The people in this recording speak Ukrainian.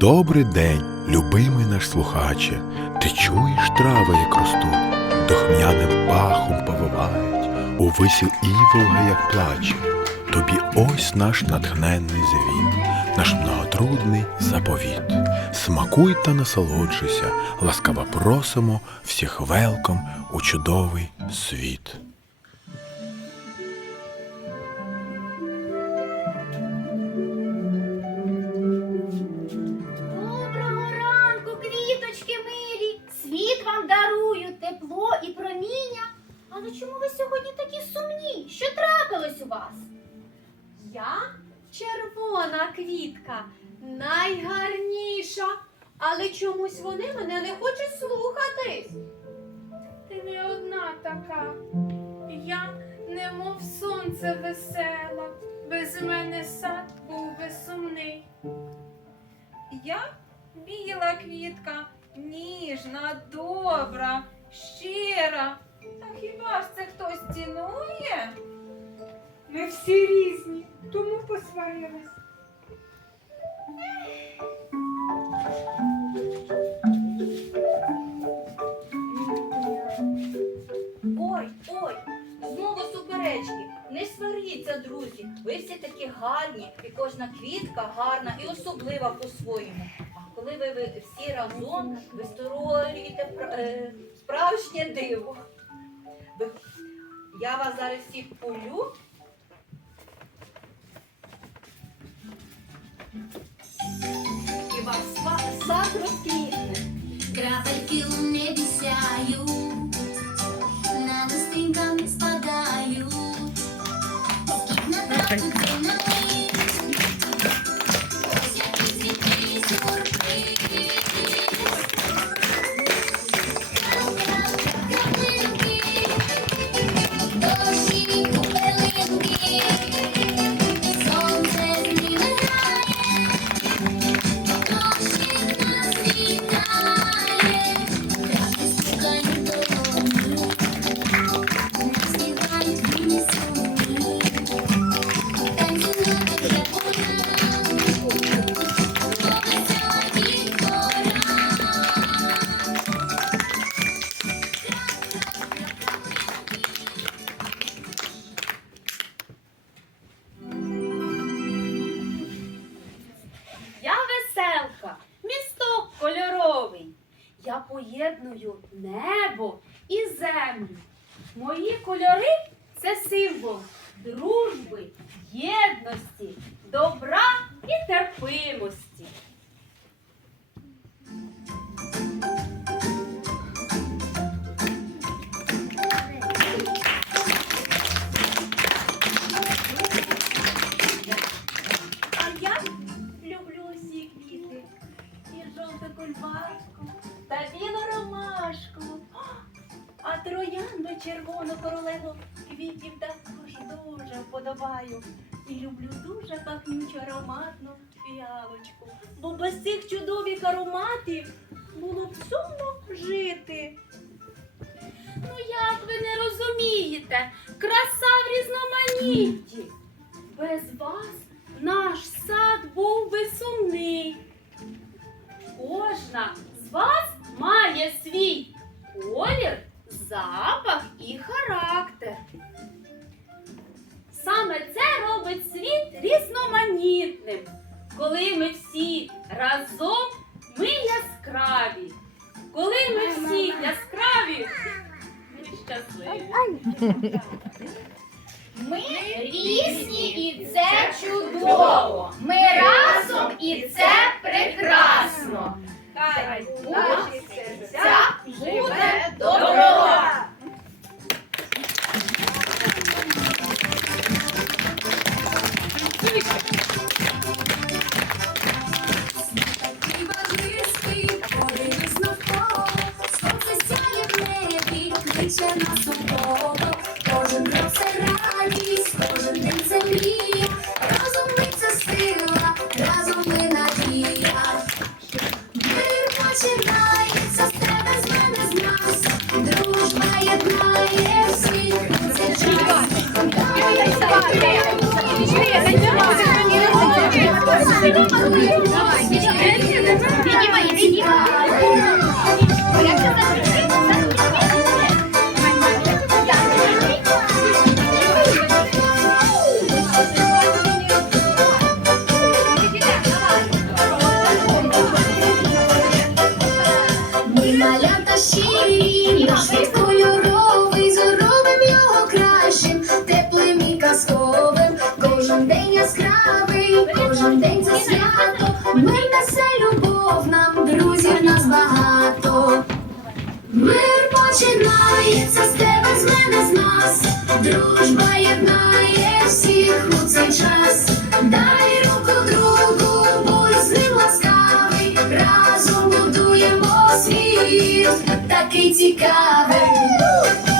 Добрий день, любимий наш слухаче. Ти чуєш трави, як ростуть, дохмяним пахом повивають, у висі іволга, як плаче. Тобі ось наш натхненний завіт, наш многотрудний заповіт. Смакуй та насолоджуйся, ласкаво просимо всіх велком у чудовий світ. Але чому ви сьогодні такі сумні? Що трапилось у вас? Я червона квітка, найгарніша, але чомусь вони мене не хочуть слухатись. Ти не одна така. Я, немов сонце весела, без мене сад був би сумний. Я біла квітка, ніжна, добра, щира. Хіба ж це хтось цінує? Ми всі різні, тому посварились. Ой, ой, знову суперечки. Не сваріться, друзі. Ви всі такі гарні, і кожна квітка гарна і особлива по-своєму. А коли ви, ви всі разом, ви створюєте е, справжнє диво. Я вас зараз всіх полю. І вас сад розквітне. Крапельки у небі сяють, Я поєдную небо і землю. Мої кольори це символ дружби, єдності, добра і терпимості. Червону королеву квітів також дуже вподобаю. І люблю дуже пахнючу ароматну фіалочку. Бо без цих чудових ароматів було б сумно жити. Ну як ви не розумієте? Краса в різноманітті. Без вас наш сад був би сумний. Кожна з вас має свій колір, запах і характер. Саме це робить світ різноманітним. Коли ми всі разом, ми яскраві. Коли ми всі яскраві, ми щасливі. Ми різні і це чудово. Ми разом і це Разом ми разом ми надія. 怎么那 починається з тебе, з мене, з нас. Дружба єднає всіх у цей час. Дай руку другу, будь з ним ласкавий. Разом будуємо світ такий цікавий.